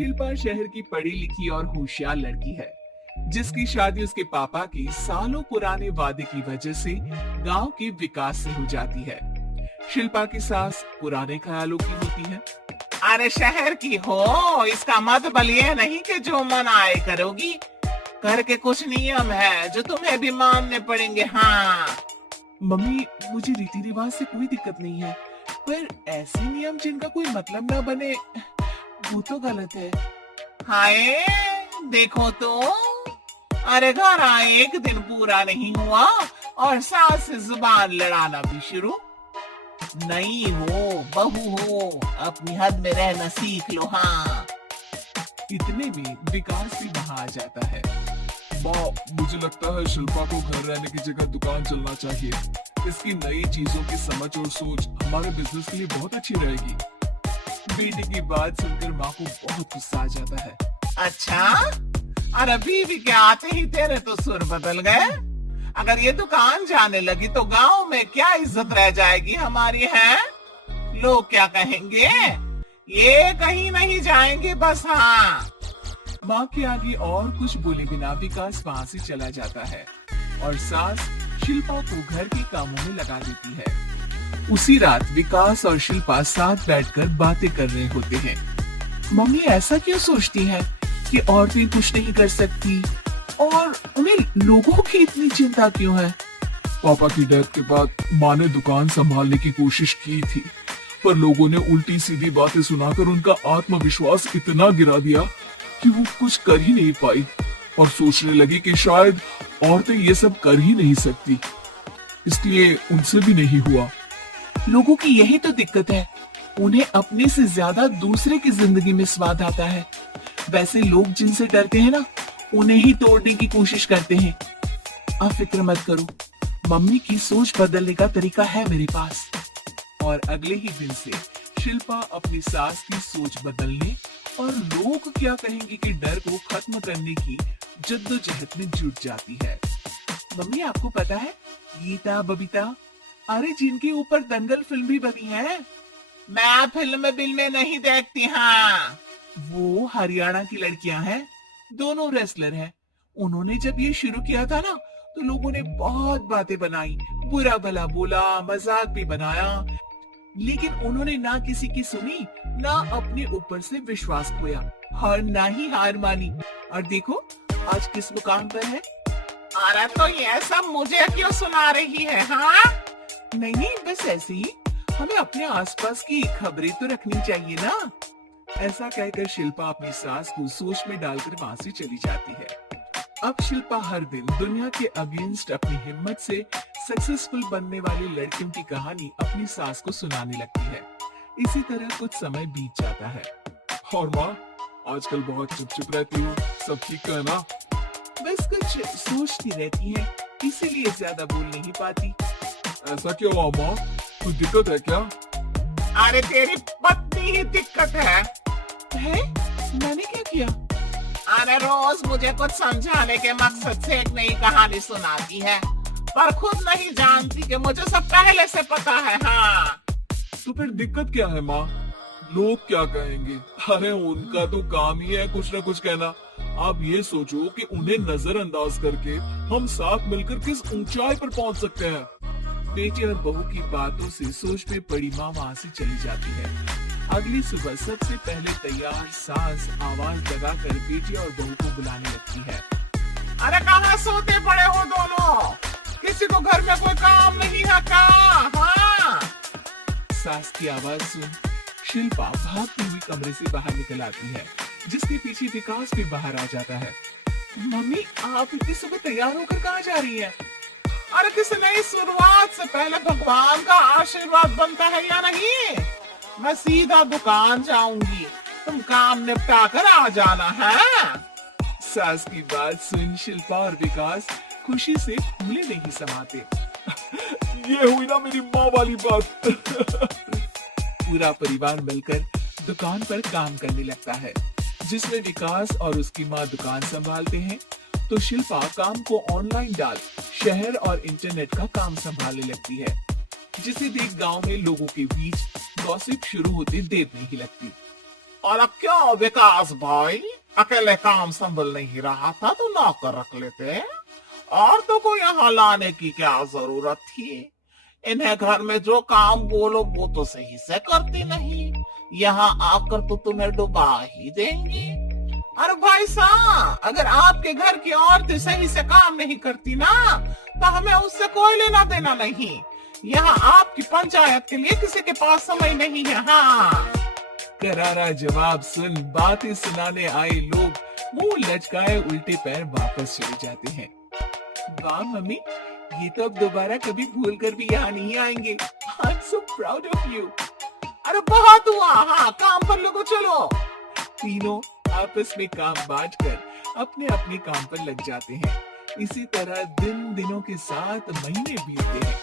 शिल्पा शहर की पढ़ी लिखी और होशियार लड़की है, जिसकी शादी उसके पापा की सालों पुराने वादे की वजह से गांव के विकास से हो जाती है। शिल्पा की सास पुराने ख्यालों की होती है। अरे शहर की हो, इसका मतलब ये नहीं कि जो मन आए करोगी। घर के कुछ नियम है जो तुम्हें भी मानने पड़ेंगे। हाँ मम्मी, मुझे रीति रिवाज से कोई दिक्कत नहीं है, पर ऐसे नियम जिनका कोई मतलब ना बने वो तो गलत है। हाय, देखो तो, अरे घर आए एक दिन पूरा नहीं हुआ और सास से जुबान लड़ाना भी शुरू। नहीं हो, बहू हो, अपनी हद में रहना सीख लो। हाँ इतने में विकास भी वहाँ आ जाता है। माँ, मुझे लगता है शिल्पा को घर रहने की जगह दुकान चलना चाहिए। इसकी नई चीजों की समझ और सोच हमारे बिजनेस के लिए बहुत अच्छी रहेगी। बेटे की बात सुनकर माँ को बहुत गुस्सा आ जाता है। अच्छा, अरे बीवी के आते ही तेरे तो सुर बदल गए। अगर ये दुकान जाने लगी तो गांव में क्या इज्जत रह जाएगी हमारी, है? लोग क्या कहेंगे? ये कहीं नहीं जाएंगे बस। हाँ माँ के आगे और कुछ बोले बिना विकास वहाँ से चला जाता है और सास शिल्पा को घर के कामों में लगा देती है। उसी रात विकास और शिल्पा साथ बैठकर बातें कर रहे होते हैं। मम्मी ऐसा क्यों सोचती है कि औरतें कुछ नहीं कर सकती और उन्हें लोगों की इतनी चिंता क्यों है? पापा की डेथ के बाद माँ ने दुकान संभालने की कोशिश की थी, पर लोगों ने उल्टी सीधी बातें सुनाकर उनका आत्मविश्वास इतना गिरा दिया कि वो कुछ कर ही नहीं पाई और सोचने लगी कि शायद औरतें ये सब कर ही नहीं सकती, इसलिए उनसे भी नहीं हुआ। लोगों की यही तो दिक्कत है, उन्हें अपने से ज्यादा दूसरे की जिंदगी में स्वाद आता है। वैसे लोग जिनसे डरते हैं ना, उन्हें ही तोड़ने की कोशिश करते हैं। आप फिक्र मत करो, मम्मी की सोच बदलने का तरीका है मेरे पास। और अगले ही दिन से शिल्पा अपनी सास की सोच बदलने और लोग क्या कहेंगे कि डर को खत्म करने की जद्दोजहद में जुट जाती है। मम्मी, आपको पता है गीता, बबीता, अरे जिनके ऊपर दंगल फिल्म भी बनी है। मैं फिल्म में नहीं देखती। हाँ वो हरियाणा की लड़कियां हैं, दोनों रेसलर हैं। उन्होंने जब ये शुरू किया था ना, तो लोगों ने बहुत बातें बनाई, बुरा भला बोला, मजाक भी बनाया, लेकिन उन्होंने ना किसी की सुनी, ना अपने ऊपर से विश्वास खोया और ना ही हार मानी। और देखो आज किस मुकाम पर है। अरे तो ये सब मुझे क्यों सुना रही है? हाँ नहीं, बस ऐसे ही, हमें अपने आसपास की खबरें तो रखनी चाहिए ना। ऐसा कहकर शिल्पा अपनी सास को सोच में डालकर वहाँ से चली जाती है। अब शिल्पा हर दिन दुनिया के अगेंस्ट अपनी हिम्मत से सक्सेसफुल बनने वाली लड़कियों की कहानी अपनी सास को सुनाने लगती है। इसी तरह कुछ समय बीत जाता है। और माँ, आजकल बहुत चुप रहती हूँ, सब ठीक है ना? बस कुछ सोचती रहती है, इसीलिए ज्यादा बोल नहीं पाती। ऐसा क्यों हुआ माँ? कोई दिक्कत है क्या? अरे तेरी पत्नी ही दिक्कत है। मैंने क्या किया? अरे रोज मुझे कुछ समझाने के मकसद से एक नई कहानी सुनाती है, पर खुद नहीं जानती कि मुझे सब पहले से पता है। हाँ तो फिर दिक्कत क्या है माँ? लोग क्या कहेंगे? अरे उनका तो काम ही है कुछ न कुछ कहना। आप ये सोचो कि उन्हें नजरअंदाज करके हम साथ मिलकर किस ऊंचाई पर पहुंच सकते हैं। बेटे और बहू की बातों से सोच में पड़ी माँ वहाँ से चली जाती है। अगली सुबह सबसे पहले तैयार सास आवाज लगाकर बेटे और बहू को बुलाने लगती है। अरे कहाँ सोते पड़े हो दोनों? किसी को घर में कोई काम नहीं है क्या? हाँ सास की आवाज सुन शिल्पा भागती हुई कमरे से बाहर निकल आती है, जिसके पीछे विकास भी बाहर आ जाता है। मम्मी, आप इतनी सुबह तैयार होकर कहाँ जा रही हैं? अरे किसी नई शुरुआत से पहले भगवान का आशीर्वाद बनता है या नहीं? मैं सीधा दुकान जाऊंगी, तुम काम निपटा कर आ जाना है। सास की बात सुन शिल्पा और विकास खुशी से फूले नहीं समाते। ये हुई ना मेरी माँ वाली बात। पूरा परिवार मिलकर दुकान पर काम करने लगता है, जिसमें विकास और उसकी माँ दुकान संभालते हैं, तो शिल्पा काम को ऑनलाइन डाल शहर और इंटरनेट का काम संभालने लगती है, जिसे देख गांव में लोगों के बीच गॉसिप शुरू होते देर नहीं लगती। और क्यों विकास भाई, अकेले काम संभल नहीं रहा था तो नौकर रख लेते, और तो को यहाँ लाने की क्या जरूरत थी। इन्हें घर में जो काम बोलो वो तो सही से करती नहीं, यहाँ आकर तो तुम्हें डुबा ही देंगी। अरे भाई साहब, अगर आपके घर की औरतें सही से काम नहीं करती ना तो हमें उससे कोई लेना देना नहीं। यहाँ आपकी पंचायत के लिए किसी के पास समय नहीं है। हाँ, करारा जवाब सुन बातें सुनाने आए लोग मुंह लचकाए उल्टे पैर वापस चले जाते हैं। वाह मम्मी, ये तो अब दोबारा कभी भूल कर भी यहाँ नहीं आएंगे। I am so proud of you. अरे बहुत हुआ, हाँ काम पर लोगो चलो। तीनों आपस में काम बांटकर अपने अपने काम पर लग जाते हैं। इसी तरह दिनों के साथ महीने बीतते हैं,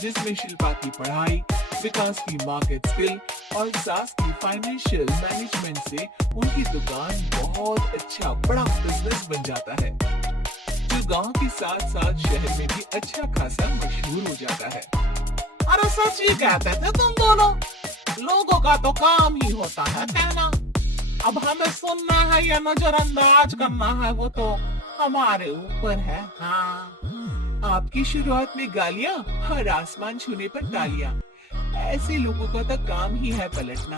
जिसमें शिल्पा की पढ़ाई, विकास की मार्केट स्किल और सास की फाइनेंशियल मैनेजमेंट से उनकी दुकान बहुत अच्छा बड़ा बिजनेस बन जाता है, जो गांव के साथ साथ शहर में भी अच्छा खासा मशहूर हो जाता है। अरे सच ही कहते थे तुम दोनों, लोगों का तो काम ही होता है कहना। अब हमें सुनना है या नजरअंदाज करना है वो तो हमारे ऊपर है। हाँ, आपकी शुरुआत में गालियां और आसमान छूने पर तालियां, ऐसे लोगों का तो काम ही है पलटना।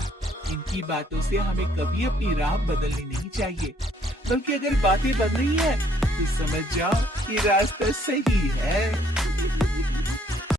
इनकी बातों से हमें कभी अपनी राह बदलनी नहीं चाहिए, बल्कि अगर बातें बदल रही है तो समझ जाओ कि रास्ता सही है।